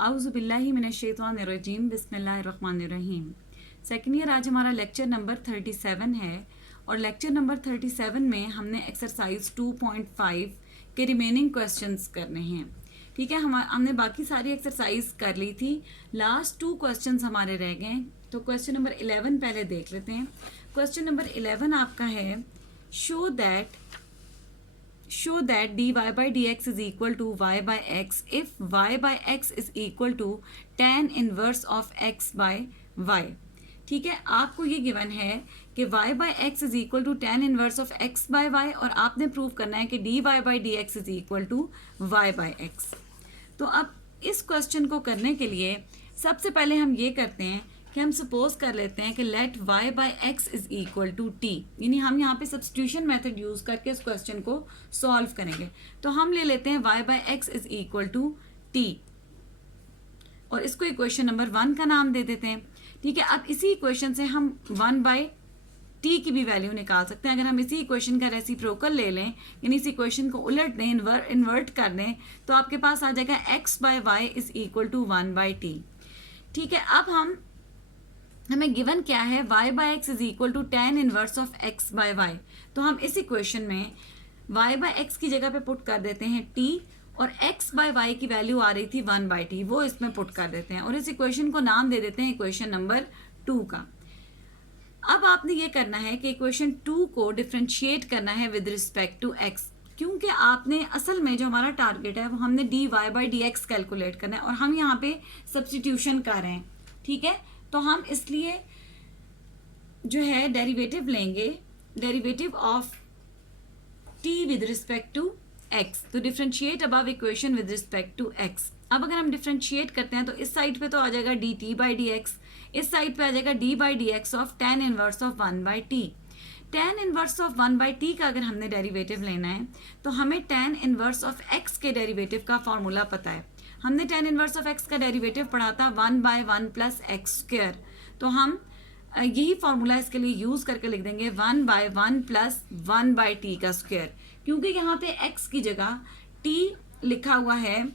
आउज़ुबिल्लाहि मिनश्शैतानिर्रजीम बिस्मिल्लाहिर्रहमानिर्रहीम। Second year आज हमारा लेक्चर नंबर 37 है और लेक्चर नंबर 37 में हमने एक्सरसाइज 2.5 के रिमेनिंग क्वेश्चंस करने हैं। ठीक है, हमने बाकी सारी एक्सरसाइज कर ली थी, लास्ट 2 क्वेश्चंस हमारे रह गए। तो क्वेश्चन नंबर 11 पहले देख लेते हैं। क्वेश्चन नंबर 11 आपका है show that dy by dx is equal to y by x if y by x is equal to tan inverse of x by y। ठीक है, आपको ये गिवन है कि y by x is equal to tan inverse of x by y और आपने prove करना है कि dy by dx is equal to y by x। तो अब इस क्वेश्चन को करने के लिए सबसे पहले हम ये करते हैं कि हम सपोज कर लेते हैं कि let y by x is equal to t, यानी हम यहाँ पे सब्सटीट्यूशन मेथड यूज करके इस क्वेश्चन को सॉल्व करेंगे। तो हम ले लेते हैं y by x is equal to t और इसको इक्वेशन नंबर 1 का नाम दे देते हैं। ठीक है, अब इसी इक्वेशन से हम 1 बाई टी की भी वैल्यू निकाल सकते हैं। अगर हम इसी इक्वेशन का रेसिप्रोकल ले लें, यानी इस इक्वेशन को उलट दें, इन्वर्ट कर दें, तो आपके पास आ जाएगा x by y is equal to 1 by t. ठीक है, अब हमें गिवन क्या है, y by x is equal to tan inverse of x by y. तो हम इस इक्वेशन में y बाई एक्स की जगह पे पुट कर देते हैं t और x बाई वाई की वैल्यू आ रही थी 1 बाई टी, वो इसमें पुट कर देते हैं और इस इक्वेशन को नाम दे देते हैं इक्वेशन नंबर 2 का। अब आपने ये करना है कि इक्वेशन 2 को डिफ्रेंशिएट करना है विद रिस्पेक्ट टू x, क्योंकि आपने असल में जो हमारा टारगेट है वो हमने dy by d x calculate करना है और हम यहाँ पे सब्सटीट्यूशन कर रहे हैं। ठीक है, तो हम इसलिए जो है डेरिवेटिव लेंगे, derivative of t with respect to x। तो differentiate above equation with respect to x। अब अगर हम डिफ्रेंशिएट करते हैं तो इस साइड पे तो आ जाएगा dt बाई डी एक्स, इस साइड पे आ जाएगा d by d x of tan inverse of 1 by T. tan inverse of 1 by T का अगर हमने डेरिवेटिव लेना है तो हमें tan इनवर्स ऑफ x के डेरिवेटिव का फॉर्मूला पता है। हमने tan इनवर्स ऑफ x का डेरिवेटिव पढ़ा था 1 बाई 1 प्लस एक्स स्क्वायर। तो हम यही फॉर्मूला इसके लिए यूज करके लिख देंगे 1 बाई 1 प्लस 1 बाई टी का स्क्वायर, क्योंकि यहाँ पे x की जगह t लिखा हुआ है,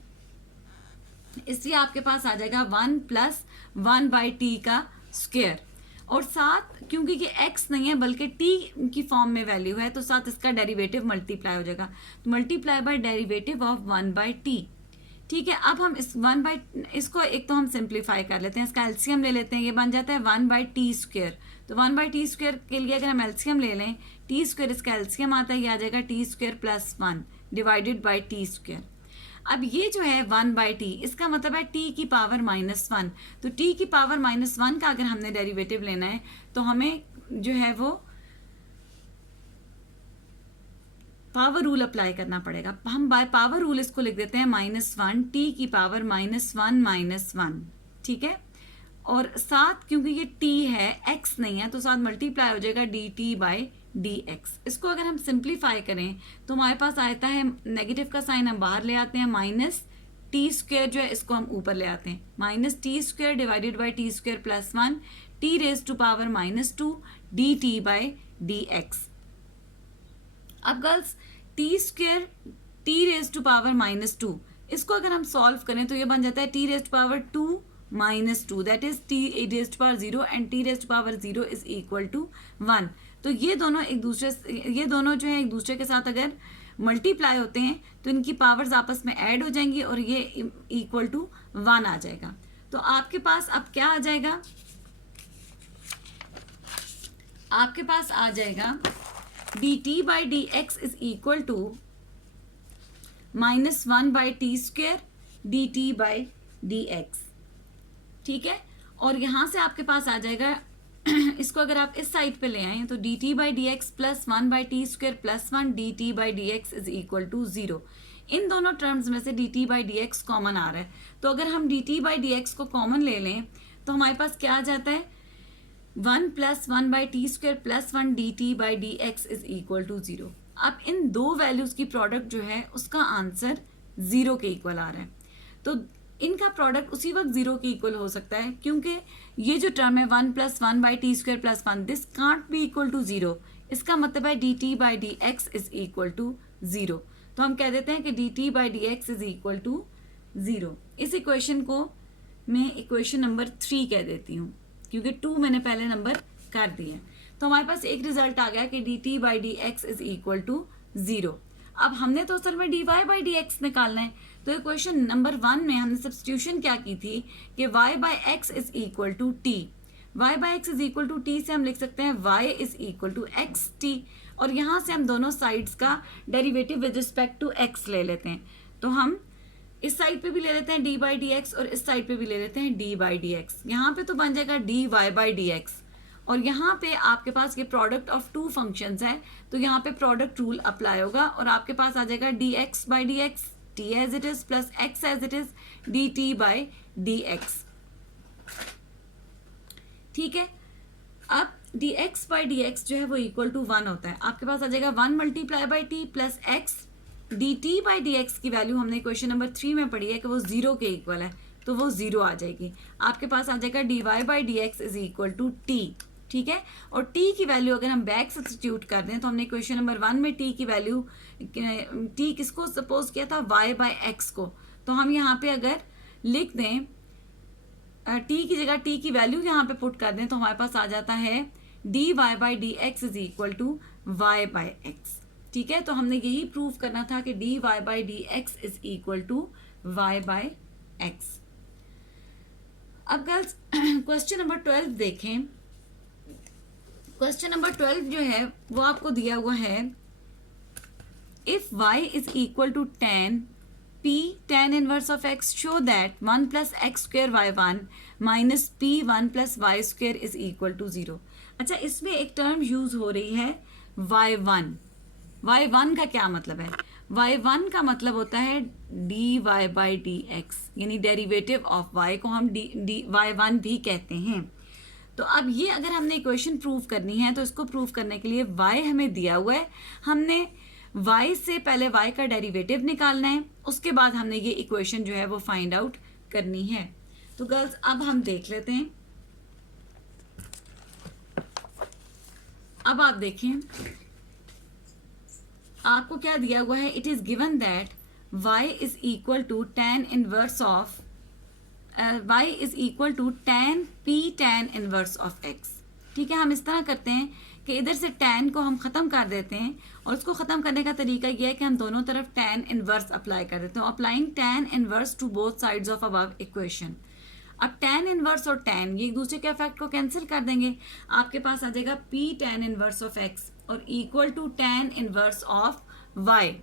इसलिए आपके पास आ जाएगा 1 प्लस 1 बाई टी का स्क्वायर और साथ क्योंकि ये x नहीं है बल्कि t की फॉर्म में वैल्यू है तो साथ इसका डेरिवेटिव मल्टीप्लाई हो जाएगा, तो multiply by derivative of 1 by t. ठीक है, अब हम इस 1 बाई इसको एक तो हम सिंप्लीफाई कर लेते हैं, इसका एलसीएम ले लेते हैं, ये बन जाता है 1 बाई टी स्क्वायर। तो 1 बाई टी स्क्वायर के लिए अगर हम एलसीएम ले लें, टी स्क्वायर इसका एलसीएम आता है, ये आ जाएगा T square plus 1 divided by t square. अब ये जो है 1 बाई टी, इसका मतलब है t की पावर -1। तो t की पावर -1 का अगर हमने डेरिवेटिव लेना है तो हमें जो है वो पावर रूल अप्लाई करना पड़ेगा। हम बाय पावर रूल इसको लिख देते हैं -1 t की पावर -1। ठीक है, और साथ क्योंकि ये t है x नहीं है तो साथ मल्टीप्लाई हो जाएगा dt बाई dx। इसको अगर हम सिंप्लीफाई करें तो हमारे पास आता है नेगेटिव का साइन हम बाहर ले आते हैं, माइनस टी स्क्वायर जो है इसको हम ऊपर ले आते हैं, minus t square divided by t square plus 1 t raise to power -2 dt by dx। अब girls t square t raise to power -2, इसको अगर हम सॉल्व करें तो ये बन जाता है t raise to power 2 -2, that is t raise to power 0 and t raise to power 0 is equal to 1। तो ये दोनों जो है एक दूसरे के साथ अगर मल्टीप्लाई होते हैं तो इनकी पावर्स आपस में ऐड हो जाएंगी और ये इक्वल टू 1 आ जाएगा। तो आपके पास अब क्या आ जाएगा, आपके पास आ जाएगा dt by d x is equal to -1 by t square dt by d x. ठीक है, और यहाँ से आपके पास आ जाएगा इसको अगर आप इस साइड पे ले आए तो dt by d x plus 1 by t square plus 1 dt by d x is equal to 0। इन दोनों टर्म्स में से dt by d x common आ रहा है, तो अगर हम dt बाई डी एक्स को कॉमन ले लें तो हमारे पास क्या आ जाता है 1 plus 1 by t square plus 1 dt by d x is equal to 0। अब इन दो वैल्यूज की प्रोडक्ट जो है उसका आंसर 0 के इक्वल आ रहा है, तो इनका प्रोडक्ट उसी वक्त 0 के इक्वल हो सकता है, क्योंकि ये जो टर्म है 1 plus 1 by t square plus 1 this can't be equal to 0। इसका मतलब है dt by d x is equal to 0। तो हम कह देते हैं कि dt by d x is equal to 0। इस इक्वेशन को मैं इक्वेशन नंबर 3 कह देती हूँ, क्योंकि 2 मैंने पहले नंबर कर दिए। तो हमारे पास एक रिजल्ट आ गया कि dt by d x is equal to 0। अब हमने तो असल में dy बाई डी एक्स निकालना है, तो इक्वेशन नंबर 1 में हमने सब्स्टिट्यूशन क्या की थी कि y by x is equal to t. y by x is equal to t से हम लिख सकते हैं y is equal to x t, और यहाँ से हम दोनों साइड्स का derivative with respect to x ले लेते हैं। तो हम इस साइड पे भी ले लेते हैं डी बाई डी एक्स और इस साइड पे भी ले लेते हैं डी बाई डी एक्स। यहाँ पे तो बन जाएगा d y by d x, और यहाँ पे आपके पास ये प्रोडक्ट ऑफ टू फंक्शंस है, तो यहाँ पे प्रोडक्ट रूल अप्लाई होगा और आपके पास आ जाएगा d x by d x, t as it is plus x as it is, d t by d x. ठीक है, अब d x by d x जो है वो इक्वल टू 1 होता है। आपके पास आ जाएगा 1 multiply by T plus x. D t by d x की वैल्यू हमने क्वेश्चन नंबर 3 में पढ़ी है कि वो 0 के इक्वल है, तो वो 0 आ जाएगी। आपके पास आ जाएगा d y by d x is equal to t. ठीक है, और टी की वैल्यू अगर हम बैक सब्स्टिट्यूट कर दें तो हमने क्वेश्चन नंबर 1 में टी की वैल्यू, टी किसको सपोज किया था, वाई बाई एक्स को। तो हम यहाँ पे अगर लिख दें टी की जगह टी की वैल्यू यहाँ पे पुट कर दें तो हमारे पास आ जाता है d y by d x is equal to y by x. ठीक है, तो हमने यही प्रूव करना था कि d y by d x is equal to y by x. अब गर्ल्स क्वेश्चन नंबर 12 देखें। क्वेश्चन नंबर 12 जो है वो आपको दिया हुआ है, if y is equal to tan p tan inverse of x show that 1 plus x square y one minus p 1 plus y square is equal to 0। अच्छा, इसमें एक टर्म यूज हो रही है y1। y1 का क्या मतलब है? y1 का मतलब होता है dy बाई डी एक्स, यानी डेरिवेटिव ऑफ y को हम y1 भी कहते हैं। तो अब ये अगर हमने इक्वेशन प्रूव करनी है तो इसको प्रूव करने के लिए y हमें दिया हुआ है, हमने y से पहले y का डेरिवेटिव निकालना है, उसके बाद हमने ये इक्वेशन जो है वो फाइंड आउट करनी है। तो गर्ल्स अब हम देख लेते हैं। अब आप देखें आपको क्या दिया हुआ है, it is given that y is equal to tan inverse of y is equal to tan p tan inverse of x। ठीक है, हम इस तरह करते हैं कि इधर से tan को हम ख़त्म कर देते हैं, और उसको ख़त्म करने का तरीका यह है कि हम दोनों तरफ tan इनवर्स अप्लाई कर देते हैं। Applying tan inverse two both sides of above equation. अब tan इनवर्स और tan ये एक दूसरे के इफेक्ट को कैंसिल कर देंगे, आपके पास आ जाएगा p tan inverse of x और equal to tan inverse of y।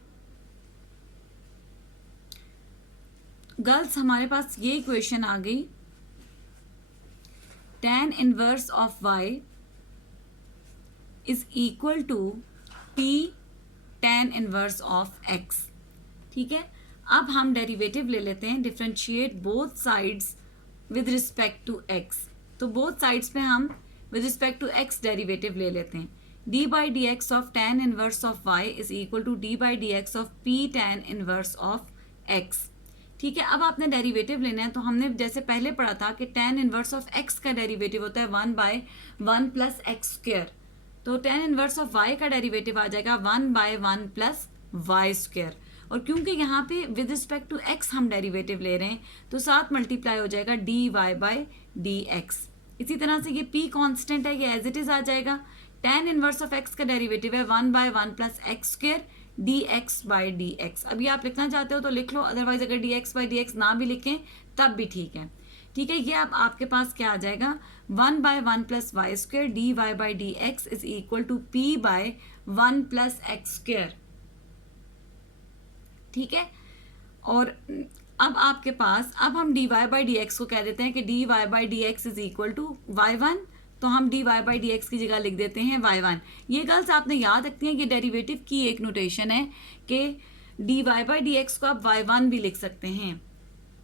Girls हमारे पास ये इक्वेशन आ गई, tan inverse of y is equal to p tan inverse of x। ठीक है, अब हम डेरिवेटिव ले लेते हैं, differentiate both sides with respect to x। तो बोथ साइड्स पे हम with respect to x derivative ले लेते हैं। d by d x of tan inverse of y is equal to d by d x of p tan inverse of x। ठीक है, अब आपने डेरिवेटिव लेना है, तो हमने जैसे पहले पढ़ा था कि tan इनवर्स ऑफ x का डेरिवेटिव होता है 1 बाय 1 प्लस एक्स स्क्वेयर। तो tan इनवर्स ऑफ y का डेरिवेटिव आ जाएगा 1 बाय 1 प्लस वाई स्क्वेयर, और क्योंकि यहाँ पे विद रिस्पेक्ट टू x हम डेरिवेटिव ले रहे हैं तो साथ मल्टीप्लाई हो जाएगा dy बाय dx। इसी तरह से ये p कांस्टेंट है, ये एज इट इज आ जाएगा। tan इनवर्स ऑफ x का डेरिवेटिव है 1 by 1 plus x square dx by dx। अभी आप लिखना चाहते हो तो लिख लो, अदरवाइज अगर dx बाई dx ना भी लिखें तब भी ठीक है। ठीक है, ये अब आपके पास क्या आ जाएगा, 1 by 1 plus y square d y by d x is equal to p by 1 plus x square. ठीक है, और अब आपके पास, अब हम d y by d x को कह देते हैं कि d y by d x is equal to y1, तो हम d y by d x की जगह लिख देते हैं y1। ये गर्ल्स आपने याद रखती हैं कि डेरिवेटिव की एक नोटेशन है कि d y by d x को आप y1 भी लिख सकते हैं।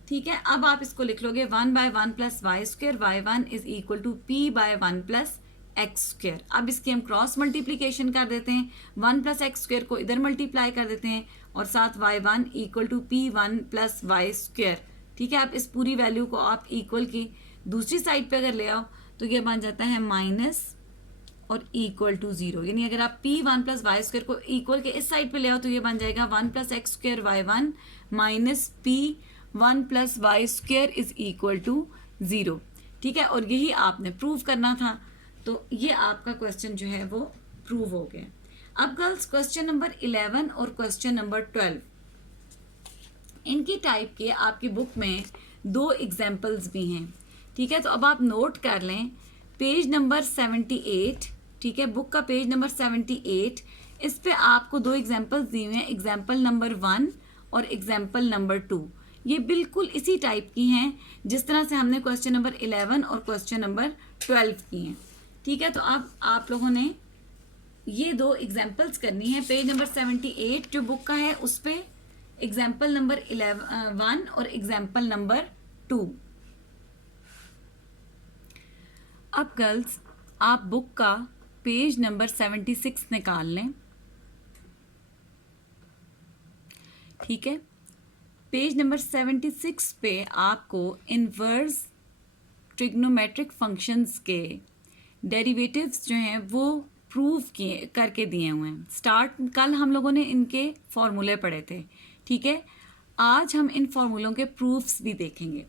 ठीक है, अब आप इसको लिख लोगे 1 by 1 plus y square y1 is equal to p by 1 plus x square. अब इसकी हम क्रॉस मल्टीप्लीकेशन कर देते हैं, 1 प्लस एक्स स्क्वेयर को इधर मल्टीप्लाई कर देते हैं और साथ y1 equal to p1 plus y square. ठीक है, आप इस पूरी वैल्यू को आप इक्वल की दूसरी साइड पे अगर ले आओ तो ये बन जाता है माइनस और इक्वल टू 0, यानी अगर आप p1 प्लस वाई स्क्वेयर को इक्वल के इस साइड पे ले आओ तो ये बन जाएगा 1 plus x square y1 minus p 1 plus y square is equal to 0। ठीक है, और यही आपने प्रूव करना था। तो ये आपका क्वेश्चन जो है वो प्रूव हो गया। अब गर्ल्स क्वेश्चन नंबर 11 और क्वेश्चन नंबर 12 इनकी टाइप के आपकी बुक में 2 एग्जाम्पल्स भी हैं। ठीक है, तो अब आप नोट कर लें पेज नंबर 78। ठीक है, बुक का पेज नंबर 78, इस पे आपको 2 एग्जाम्पल्स दिए हुए हैं, एग्जाम्पल नंबर 1 और एग्जाम्पल नंबर 2। ये बिल्कुल इसी टाइप की हैं जिस तरह से हमने क्वेश्चन नंबर 11 और क्वेश्चन नंबर 12 की हैं। ठीक है, तो अब आप लोगों ने ये 2 एग्जाम्पल्स करनी है। पेज नंबर 78 जो बुक का है उस पे एग्जाम्पल नंबर 1 और एग्जाम्पल नंबर 2। अब गर्ल्स आप बुक का पेज नंबर 76 निकाल लें। ठीक है, पेज नंबर 76 पे आपको इनवर्स ट्रिग्नोमेट्रिक फंक्शंस के डेरिवेटिव्स जो हैं वो प्रूव करके दिए हुए हैं। कल हम लोगों ने इनके फॉर्मूले पढ़े थे। ठीक है, आज हम इन फॉर्मूलों के प्रूफ्स भी देखेंगे।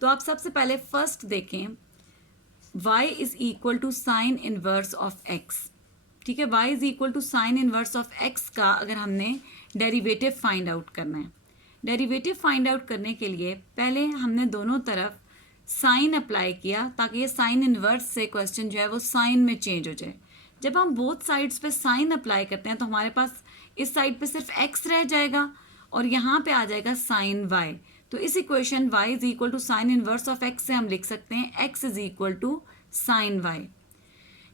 तो आप सबसे पहले फर्स्ट देखें, y is equal to sine inverse of x। ठीक है, y is equal to sine inverse of x का अगर हमने डेरिवेटिव फाइंड आउट करना है। डेरिवेटिव फाइंड आउट करने के लिए पहले हमने दोनों तरफ साइन अप्लाई किया ताकि ये साइन इनवर्स से क्वेश्चन जो है वो साइन में चेंज हो जाए। जब हम बोथ साइड्स पे साइन अप्लाई करते हैं तो हमारे पास इस साइड पे सिर्फ x रह जाएगा और यहाँ पे आ जाएगा साइन y। तो इस equation y is equal to sine inverse of x से हम लिख सकते हैं x is equal to sine y।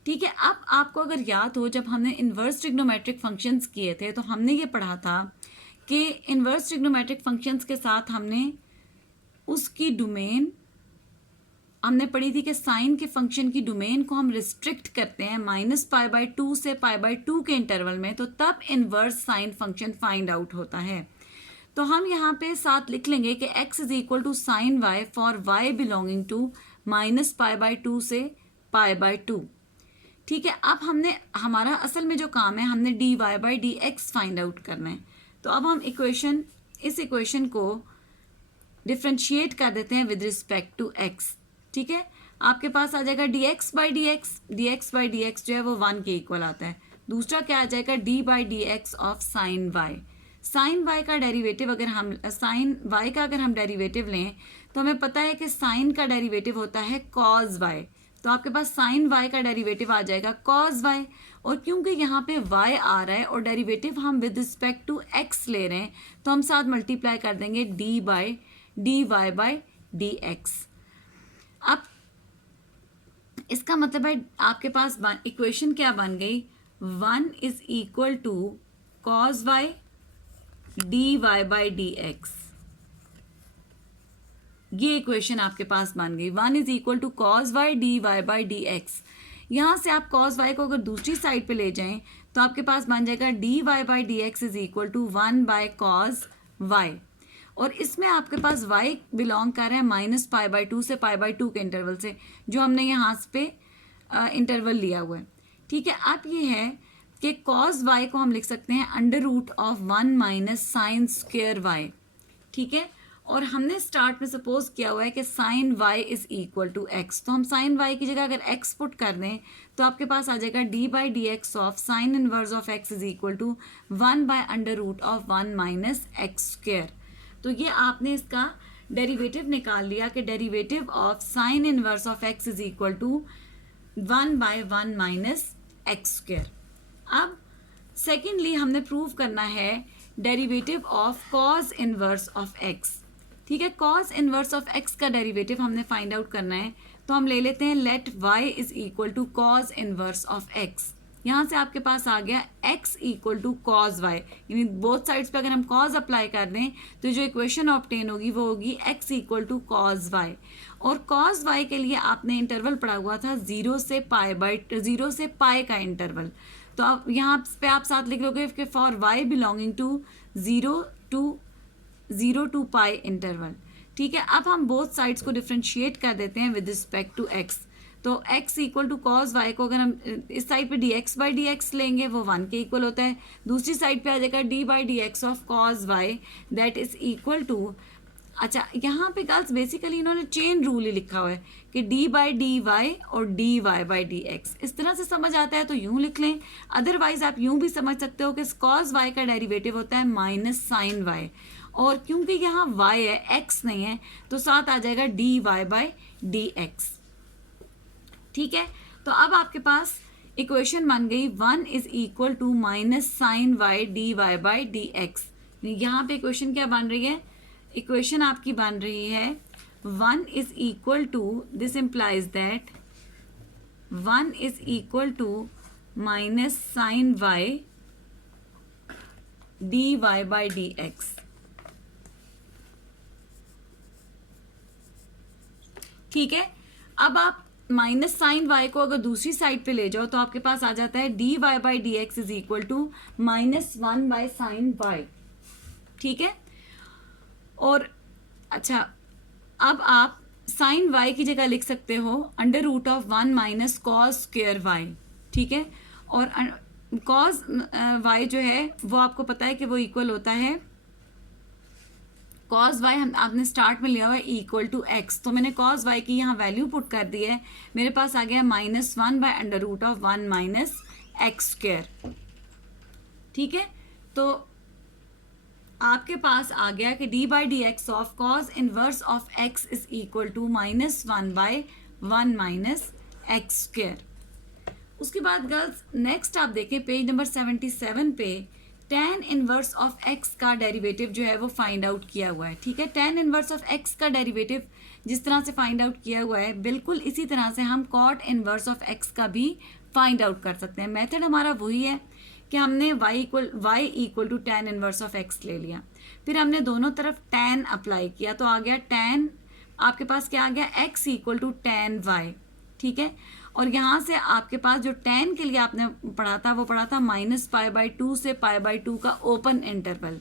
ठीक है, अब आपको अगर याद हो जब हमने इन्वर्स ट्रिग्नोमेट्रिक फंक्शंस किए थे तो हमने ये पढ़ा था कि इन्वर्स ट्रिग्नोमेट्रिक फंक्शंस के साथ हमने उसकी डोमेन हमने पढ़ी थी कि साइन के फंक्शन की डोमेन को हम रिस्ट्रिक्ट करते हैं -π/2 से π/2 के इंटरवल में, तो तब inverse sine function find out होता है। तो हम यहाँ पे साथ लिख लेंगे कि x is equal to sine y for y belonging to -π/2 से π/2। ठीक है, अब हमने हमारा असल में जो काम है हमने dy/dx फाइंड आउट करना है। तो अब हम इस इक्वेशन को डिफ्रेंशिएट कर देते हैं विद रिस्पेक्ट टू x। ठीक है, आपके पास आ जाएगा dx/dx जो है वो 1 के इक्वल आता है। दूसरा क्या आ जाएगा d/dx of sine y। Sine y का डेरिवेटिव अगर हम डेरिवेटिव लें तो हमें पता है कि साइन का डेरिवेटिव होता है cos y। तो आपके पास साइन y का डेरिवेटिव आ जाएगा cos y, और क्योंकि यहाँ पे y आ रहा है और डेरिवेटिव हम विद रिस्पेक्ट टू x ले रहे हैं तो हम साथ मल्टीप्लाई कर देंगे dy/dx। अब इसका मतलब है आपके पास इक्वेशन क्या बन गई, 1 is equal to cos y dy/dx। ये इक्वेशन आपके पास बन गई, 1 is equal to cos y dy/dx। यहाँ से आप cos y को अगर दूसरी साइड पे ले जाएं तो आपके पास बन जाएगा dy/dx is equal to 1/cos y, और इसमें आपके पास y बिलोंग कर रहा है -π/2 से π/2 के इंटरवल से, जो हमने यहाँ पे इंटरवल लिया हुआ है। ठीक है, अब ये है कि cos y को हम लिख सकते हैं √1 - साइन स्क्वेयर y। ठीक है, और हमने स्टार्ट में सपोज किया हुआ है कि sine y is equal to x, तो हम साइन y की जगह अगर x पुट कर दें तो आपके पास आ जाएगा d/dx of sine inverse of x is equal to 1/√1 - x square. तो ये आपने इसका डेरिवेटिव निकाल लिया कि derivative of sine inverse of x is equal to 1/1 - x square. अब सेकेंडली हमने प्रूव करना है derivative of cos inverse of x। ठीक है, कॉस इनवर्स ऑफ x का डेरिवेटिव हमने फाइंड आउट करना है, तो हम ले लेते हैं let y is equal to cos inverse of x। यहाँ से आपके पास आ गया x equal to cos y, यानी बोथ साइड्स पे अगर हम कॉस अप्लाई कर दें तो जो इक्वेशन ऑब्टेन होगी वो होगी x equal to cos y। और कॉस y के लिए आपने इंटरवल पढ़ा हुआ था 0 से पाई का इंटरवल। तो आप यहाँ पे आप साथ लिख लोगे कि for y belonging to 0 to pi interval. ठीक है, अब हम बोथ साइड्स को डिफ्रेंशिएट कर देते हैं विद रिस्पेक्ट टू x। तो x equal to cos y को अगर हम इस साइड पे dx/dx लेंगे वो 1 के इक्वल होता है, दूसरी साइड पे आ जाएगा d/dx of cos y that is equal to अच्छा, यहाँ पे गर्ल्स बेसिकली इन्होंने चेन रूल ही लिखा हुआ है कि डी बाई डी वाई और d y by d x, इस तरह से समझ आता है तो यूँ लिख लें। अदरवाइज आप यूँ भी समझ सकते हो कि कॉस वाई का डेरिवेटिव होता है माइनस साइन वाई, और क्योंकि यहाँ वाई है एक्स नहीं है तो साथ आ जाएगा d y by d x. ठीक है, तो अब आपके पास इक्वेशन बन गई 1 is equal to minus sine y d y by d x. यहाँ पे इक्वेशन क्या बन रही है, इक्वेशन आपकी बन रही है 1 is equal to, this implies that 1 is equal to minus sine y d y by d x. ठीक है, अब आप माइनस साइन वाई को अगर दूसरी साइड पे ले जाओ तो आपके पास आ जाता है d y by d x is equal to minus 1 by sine y. ठीक है, और अच्छा, अब आप साइन वाई की जगह लिख सकते हो under root of 1 minus cos square y. ठीक है, और कॉस वाई जो है वो आपको पता है कि वो इक्वल होता है कॉस वाई, हम आपने स्टार्ट में लिया हुआ है इक्वल टू एक्स, तो मैंने कॉस वाई की यहाँ वैल्यू पुट कर दी है, मेरे पास आ गया minus 1 by under root of 1 minus x square. ठीक है, तो आपके पास आ गया कि d by d x of cos inverse of x is equal to minus 1 by 1 minus x square. उसके बाद गर्ल्स नेक्स्ट आप देखें पेज नंबर 77 पे tan इनवर्स ऑफ x का डेरिवेटिव जो है वो फाइंड आउट किया हुआ है। ठीक है, tan इनवर्स ऑफ x का डेरिवेटिव जिस तरह से फाइंड आउट किया हुआ है बिल्कुल इसी तरह से हम cot इनवर्स ऑफ x का भी फाइंड आउट कर सकते हैं। मेथड हमारा वही है कि हमने y equal to tan inverse of x ले लिया, फिर हमने दोनों तरफ tan अप्लाई किया तो आ गया tan, आपके पास क्या आ गया x equal to tan y। ठीक है, और यहाँ से आपके पास जो tan के लिए आपने पढ़ा था वो पढ़ा था माइनस पाई बाई 2 से पाई बाई 2 का ओपन इंटरवल,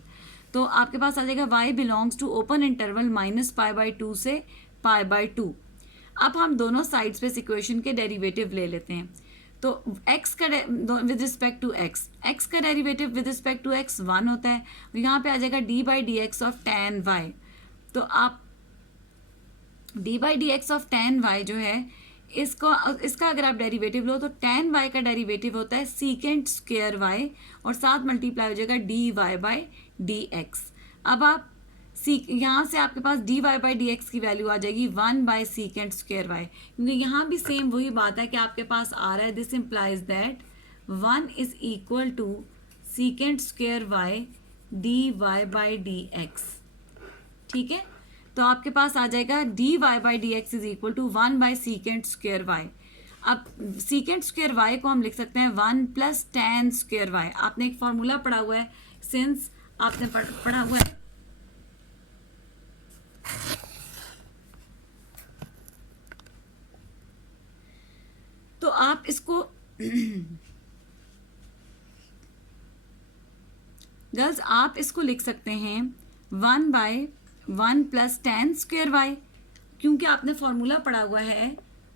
तो आपके पास आ जाएगा y belongs to open interval minus pi by 2 से पाई बाई 2। अब हम दोनों साइड्स पे इक्वेशन के डेरिवेटिव ले लेते हैं, तो x का विद रिस्पेक्ट टू x का derivative with respect to x 1 होता है, यहाँ पे आ जाएगा d by d x of tan y। तो आप d by d x of tan y जो है इसका अगर आप डेरिवेटिव लो तो tan y का डेरिवेटिव होता है सीकेंट स्क्वायर y और साथ मल्टीप्लाई हो जाएगा d y by d x. अब आप यहाँ से आपके पास d y by d x की वैल्यू आ जाएगी 1 बाई सीकेंट स्क्वायर y, क्योंकि यहाँ भी सेम वही बात है कि आपके पास आ रहा है this implies that 1 is equal to secant square y d y by d x. ठीक है, तो आपके पास आ जाएगा d y by d x is equal to 1 by secant square y. अब सीकेंट स्क्वायर वाई को हम लिख सकते हैं 1 प्लस tan स्क्वायर वाई। आपने एक फॉर्मूला पढ़ा हुआ है, सिंस आपने पढ़ा हुआ है तो आप इसको गर्ल्स आप इसको लिख सकते हैं 1 by 1 plus tan square y, क्योंकि आपने फॉर्मूला पढ़ा हुआ है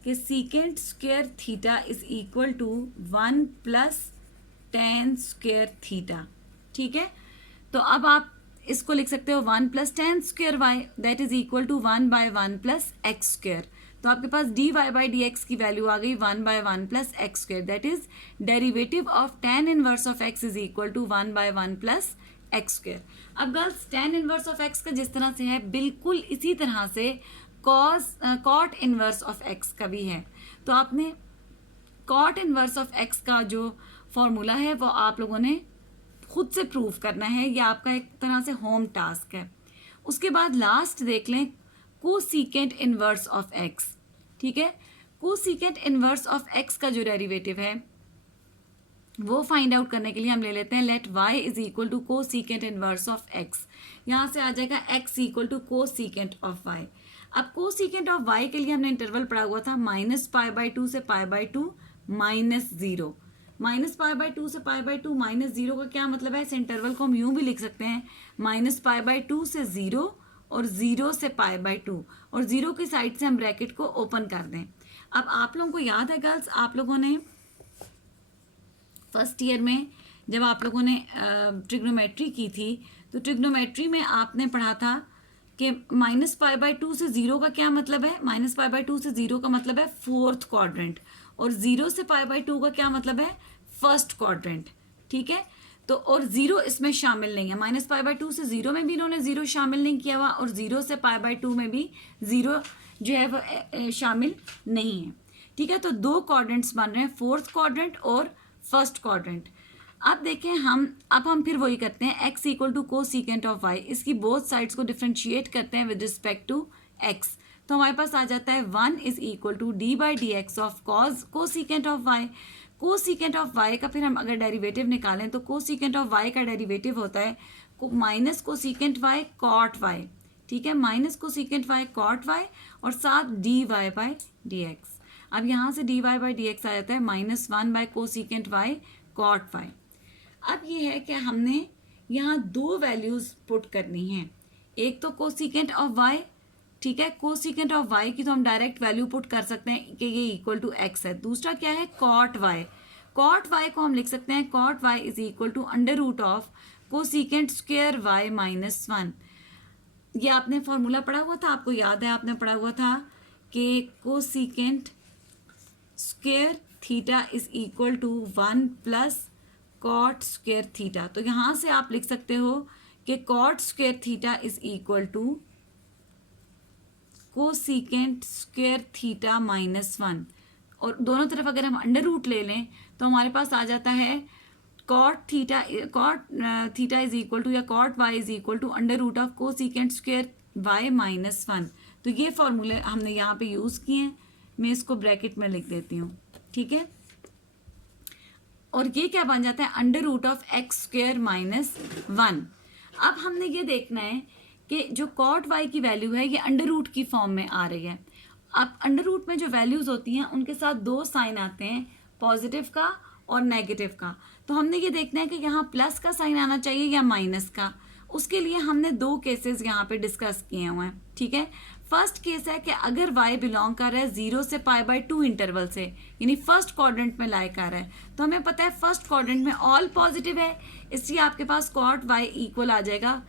कि secant square theta is equal to 1 plus tan square theta. ठीक है, तो अब आप इसको लिख सकते हो 1 plus tan square y that is equal to 1 by 1 plus x square. तो आपके पास d y by d x की वैल्यू आ गई 1 by 1 plus x square, that is derivative of tan inverse of x is equal to 1 by 1 plus x square. अब girls tan inverse of x का जिस तरह से है बिल्कुल इसी तरह से cot इनवर्स ऑफ x का भी है, तो आपने cot इनवर्स ऑफ x का जो फॉर्मूला है वो आप लोगों ने खुद से प्रूव करना है, ये आपका एक तरह से होम टास्क है। उसके बाद लास्ट देख लें कोसीकेंट इनवर्स ऑफ x। ठीक है, कोसीकेंट इनवर्स ऑफ x का जो डेरिवेटिव है वो फाइंड आउट करने के लिए हम ले लेते हैं let y is equal to cosecant inverse of x। यहाँ से आ जाएगा x equal to cosecant of y। अब कोसीकेंट ऑफ y के लिए हमने इंटरवल पढ़ा हुआ था माइनस पाई बाई 2 से पाई by 2 minus 0। Minus pi by 2 से पाई बाई 2 माइनस 0 का क्या मतलब है, इस इंटरवल को हम यूं भी लिख सकते हैं माइनस पाई बाई 2 से 0 और 0 से पाई बाई 2, और 0 की साइड से हम ब्रैकेट को ओपन कर दें। अब आप लोगों को याद है गर्ल्स, आप लोगों ने फर्स्ट ईयर में जब आप लोगों ने ट्रिग्नोमेट्री की थी तो ट्रिग्नोमेट्री में आपने पढ़ा था कि -π/2 से 0 का क्या मतलब है, -π/2 से 0 का मतलब है फोर्थ क्वाड्रेंट, और 0 से π/2 का क्या मतलब है, फर्स्ट क्वाड्रेंट। ठीक है, तो और 0 इसमें शामिल नहीं है, -π/2 से 0 में भी इन्होंने 0 शामिल नहीं किया हुआ, और 0 से π/2 में भी 0 जो है वो शामिल नहीं है। ठीक है, तो दो क्वाड्रेंट्स बन रहे हैं, फोर्थ क्वाड्रेंट और फर्स्ट क्वाड्रेंट। अब देखें हम फिर वही करते हैं, x equal to cosecant of y, इसकी बोथ साइड्स को डिफ्रेंशिएट करते हैं विद रिस्पेक्ट टू x। तो हमारे पास आ जाता है 1 is equal to d/dx of cosecant of y। Cosecant of y का फिर हम अगर डेरिवेटिव निकालें तो कोसिकेंट ऑफ y का डेरिवेटिव होता है minus cosecant y cot y। ठीक है, minus cosecant y cot y और साथ dy/dx। अब यहाँ से dy/dx आ जाता है -1 कोसिकेंट y कॉट y। अब ये है कि हमने यहाँ दो वैल्यूज पुट करनी है, एक तो कोसिकेंट ऑफ y, ठीक है, कोसिकेंट ऑफ y की तो हम डायरेक्ट वैल्यू पुट कर सकते हैं कि ये इक्वल टू x है। दूसरा क्या है, कॉट y। कॉट y को हम लिख सकते हैं cot y is equal to under root of cosecant square y -1। ये आपने फॉर्मूला पढ़ा हुआ था, आपको याद है, आपने पढ़ा हुआ था कि cosecant square theta is equal to 1 plus cot square theta. तो यहाँ से आप लिख सकते हो कि cot square theta is equal to cosecant square theta -1, और दोनों तरफ अगर हम अंडर रूट ले लें तो हमारे पास आ जाता है cot theta is equal to या cot y is equal to under root of cosecant square y -1। तो ये फॉर्मूले हमने यहाँ पे यूज़ किए हैं, मैं इसको ब्रैकेट में लिख देती हूँ। ठीक है, और ये क्या बन जाता है, under root of x square -1। अब हमने ये देखना है कि जो कॉट वाई की वैल्यू है ये अंडर रूट की फॉर्म में आ रही है। अब अंडर रूट में जो वैल्यूज़ होती हैं उनके साथ दो साइन आते हैं, पॉजिटिव का और नेगेटिव का। तो हमने ये देखना है कि यहाँ प्लस का साइन आना चाहिए या माइनस का। उसके लिए हमने दो केसेस यहाँ पे डिस्कस किए हुए हैं। ठीक है, फर्स्ट केस है कि अगर y बिलोंग कर रहा है 0 से π/2 इंटरवल से, यानी फर्स्ट क्वाड्रेंट में लाई कर रहा है, तो हमें पता है फर्स्ट क्वाड्रेंट में ऑल पॉजिटिव है, इसलिए आपके पास कॉट y इक्वल आ जाएगा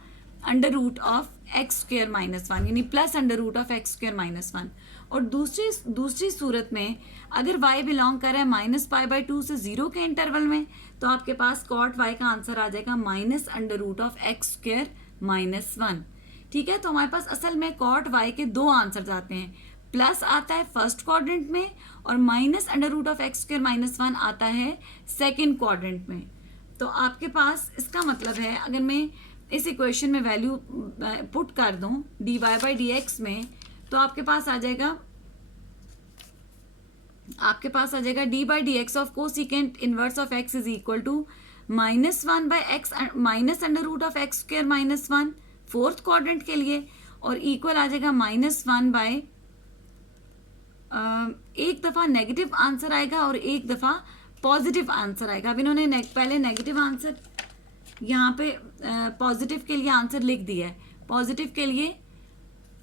under root of x square -1, यानी plus under root of x square -1। और दूसरी सूरत में अगर y बिलोंग कर रहा है -π/2 से 0 के इंटरवल में, तो आपके पास कॉट y का आंसर आ जाएगा minus under root of x square -1। ठीक है, तो हमारे पास असल में कॉट y के दो आंसर आते हैं, प्लस आता है फर्स्ट क्वाड्रेंट में और minus under root of x square -1 आता है सेकेंड क्वाड्रेंट में। तो आपके पास इसका मतलब है अगर मैं इस इक्वेशन में वैल्यू पुट कर दूं dy/dx में, तो आपके पास आ जाएगा dy/dx of cosecant inverse of x is equal to -1/x minus under root of x square -1 fourth quadrant के लिए, और इक्वल आ जाएगा -1 एक दफ़ा नेगेटिव आंसर आएगा और एक दफ़ा पॉजिटिव आंसर आएगा। अब इन्होंने पहले नेगेटिव आंसर यहाँ पे पॉजिटिव के लिए आंसर लिख दिया है। पॉजिटिव के लिए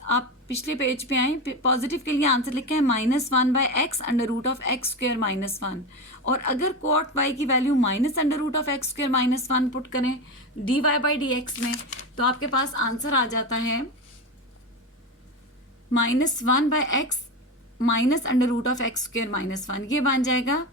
आप पिछले पेज पे आए, पॉजिटिव के लिए आंसर लिखा है -1/x under root of x square -1। और अगर कॉट y की value minus under root of x square -1 put करें dy/dx में, तो आपके पास आंसर आ जाता है -1/x minus under root of x square -1। ये बन जाएगा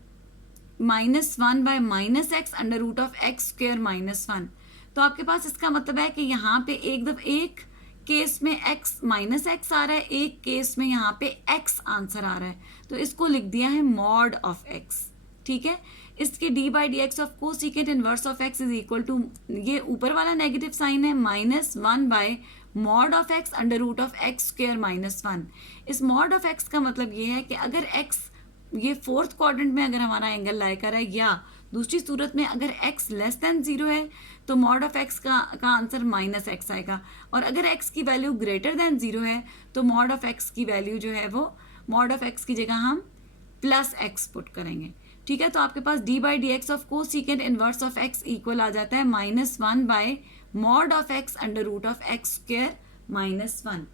-1/-x under root of x square -1। तो आपके पास इसका मतलब है कि यहाँ पे एक केस में x -x आ रहा है, एक केस में यहाँ पे x आंसर आ रहा है, तो इसको लिख दिया है मॉड ऑफ x। ठीक है, इसके dy/dx of cosecant inverse of x is equal to, ये ऊपर वाला नेगेटिव साइन है, -1/mod of x under root of x square -1। इस मॉड ऑफ x का मतलब ये है कि अगर x ये फोर्थ क्वाड्रेंट में अगर हमारा एंगल लाई कर है, या दूसरी सूरत में अगर x लेस देन 0 है, तो मॉड ऑफ x का आंसर -x आएगा, और अगर x की वैल्यू ग्रेटर देन 0 है, तो मॉड ऑफ x की वैल्यू जो है वो मॉड ऑफ x की जगह हम +x पुट करेंगे। ठीक है, तो आपके पास dy/dx of cosecant inverse of x equal आ जाता है -1/mod of x under root of x square -1।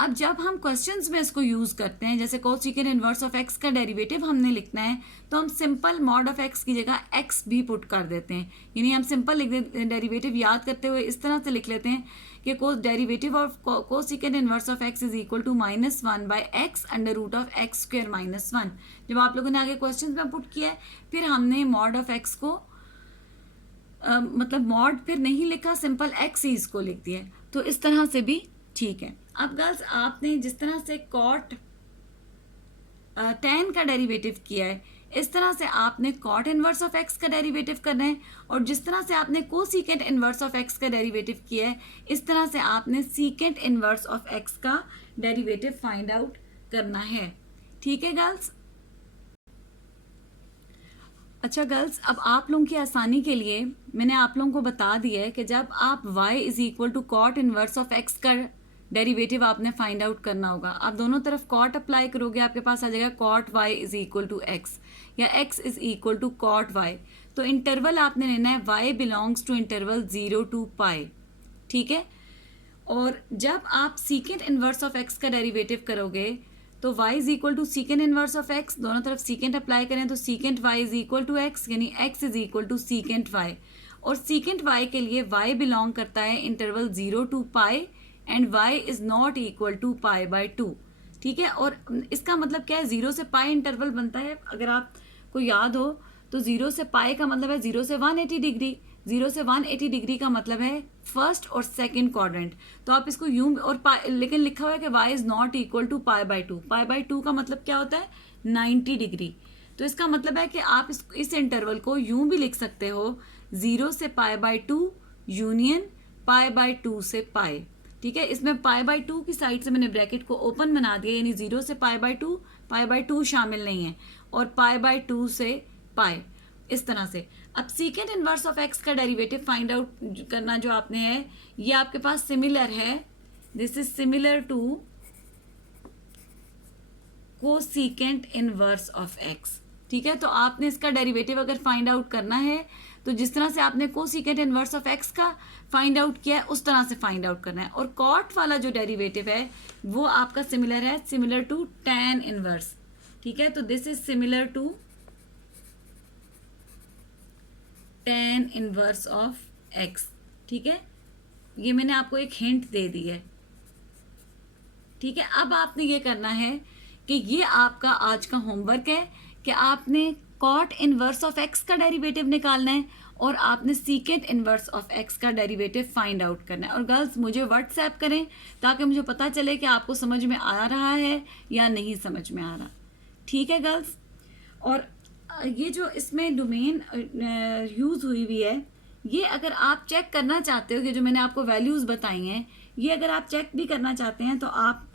अब जब हम क्वेश्चंस में इसको यूज़ करते हैं, जैसे कोसेकेंट इनवर्स ऑफ एक्स का डेरिवेटिव हमने लिखना है, तो हम सिंपल मॉड ऑफ एक्स की जगह एक्स भी पुट कर देते हैं, यानी हम सिंपल लिख देते, डेरिवेटिव याद करते हुए इस तरह से लिख लेते हैं कि derivative of cosecant inverse of x is equal to -1 by x under root of x square -1। जब आप लोगों ने आगे क्वेश्चन में पुट किया है, फिर हमने मॉड ऑफ एक्स को मतलब मॉड फिर नहीं लिखा, सिंपल एक्स ही इसको लिख दिया, तो इस तरह से भी ठीक है। अब गर्ल्स, आपने जिस तरह से कॉट tan का डेरिवेटिव किया है, इस तरह से आपने कॉट इनवर्स ऑफ एक्स का डेरिवेटिव करना है, और जिस तरह से आपने कोसेकेंट इनवर्स ऑफ एक्स का डेरिवेटिव किया है, इस तरह से आपने सीकेंट इनवर्स ऑफ एक्स का डेरिवेटिव फाइंड आउट करना है। ठीक है गर्ल्स? अच्छा गर्ल्स, अब आप लोगों की आसानी के लिए मैंने आप लोगों को बता दिया है कि जब आप y is equal to cot inverse of x का डेरिवेटिव आपने फाइंड आउट करना होगा। आप दोनों तरफ कॉट अप्लाई करोगे, आपके पास आ जाएगा cot y is equal to x या x is equal to cot y। तो इंटरवल आपने लेना है y belongs to interval 0 to pi. ठीक है? और जब आप सीकेंट इनवर्स ऑफ एक्स का डेरिवेटिव करोगे तो y is equal to secant inverse of x, दोनों तरफ सीकेंट अप्लाई करें तो secant y is equal to x, यानी x is equal to secant y। और सीकेंट y के लिए y बिलोंग करता है interval 0 to pi and y is not equal to pi by 2। ठीक है? और इसका मतलब क्या है, 0 से पाई इंटरवल बनता है, अगर आपको याद हो तो 0 से पाई का मतलब है 0 से 180 डिग्री, 0 से 180 डिग्री का मतलब है फर्स्ट और सेकंड क्वाड्रेंट। तो आप इसको यूं और लेकिन लिखा हुआ है कि y is not equal to pi by 2। Pi by 2 का मतलब क्या होता है, 90 डिग्री। तो इसका मतलब है कि आप इस इंटरवल को यूं भी लिख सकते हो, 0 से पाई बाय 2 यूनियन पाई बाय 2 से पाई। ठीक है? इसमें पाई बाय 2 की साइड से मैंने ब्रैकेट को ओपन बना दिया, यानी 0 से पाई बाय 2 शामिल नहीं है, और पाई बाय 2 से पाई, इस तरह से। अब सीकेंट इनवर्स ऑफ एक्स का डेरिवेटिव फाइंड आउट करना जो आपने है, ये आपके पास सिमिलर है, this is similar to cosecant inverse of x. ठीक है? तो आपने इसका डेरिवेटिव अगर फाइंड आउट करना है तो जिस तरह से आपने कोसेकेंट इनवर्स ऑफ एक्स का फाइंड आउट किया है उस तरह से फाइंड आउट करना है। और कॉट वाला जो डेरिवेटिव है वो आपका सिमिलर है, सिमिलर टू tan इनवर्स। ठीक है? तो this is similar to tan inverse of x. ठीक है? ये मैंने आपको एक हिंट दे दी है। ठीक है? अब आपने ये करना है कि ये आपका आज का होमवर्क है कि आपने कॉट इनवर्स ऑफ एक्स का डेरिवेटिव निकालना है और आपने सीकेंट इनवर्स ऑफ एक्स का डेरिवेटिव फाइंड आउट करना है। और गर्ल्स, मुझे व्हाट्सएप करें ताकि मुझे पता चले कि आपको समझ में आ रहा है या नहीं समझ में आ रहा। ठीक है गर्ल्स? और ये जो इसमें डोमेन यूज़ हुई है, ये अगर आप चेक करना चाहते हो कि जो मैंने आपको वैल्यूज़ बताई हैं, ये अगर आप चेक भी करना चाहते हैं तो आप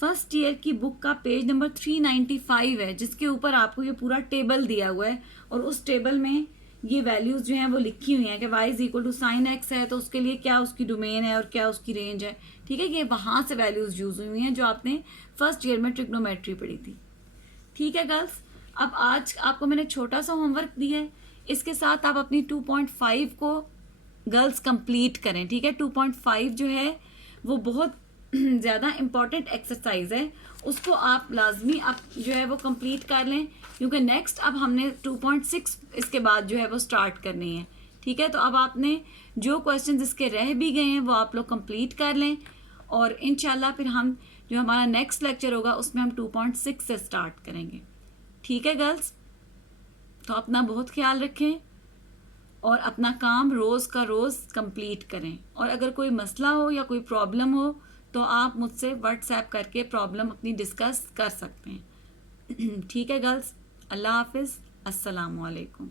फर्स्ट ईयर की बुक का पेज नंबर 395 है, जिसके ऊपर आपको ये पूरा टेबल दिया हुआ है, और उस टेबल में ये वैल्यूज़ जो हैं वो लिखी हुई हैं कि y is equal to sine x है तो उसके लिए क्या उसकी डोमेन है और क्या उसकी रेंज है। ठीक है? ये वहाँ से वैल्यूज़ यूज़ हुई हैं जो आपने फर्स्ट ईयर में ट्रिग्नोमेट्री पढ़ी थी। ठीक है गर्ल्स? अब आज आपको मैंने छोटा सा होमवर्क दिया है, इसके साथ आप अपनी 2.5 को गर्ल्स कंप्लीट करें। ठीक है? 2.5 जो है वो बहुत ज़्यादा इम्पॉर्टेंट एक्सरसाइज है, उसको आप लाजमी आप जो है वो कंप्लीट कर लें, क्योंकि नेक्स्ट अब हमने 2.6 इसके बाद जो है वो स्टार्ट करनी है। ठीक है? तो अब आपने जो क्वेश्चंस इसके रह भी गए हैं वो आप लोग कंप्लीट कर लें, और इंशाल्लाह फिर हम जो हमारा नेक्स्ट लेक्चर होगा उसमें हम 2.6 से स्टार्ट करेंगे। ठीक है गर्ल्स? तो अपना बहुत ख्याल रखें और अपना काम रोज़ का रोज़ कंप्लीट करें, और अगर कोई मसला हो या कोई प्रॉब्लम हो तो आप मुझसे व्हाट्सएप करके प्रॉब्लम अपनी डिस्कस कर सकते हैं। ठीक है गर्ल्स? अल्लाह हाफिज़, अस्सलामु अलैकुम।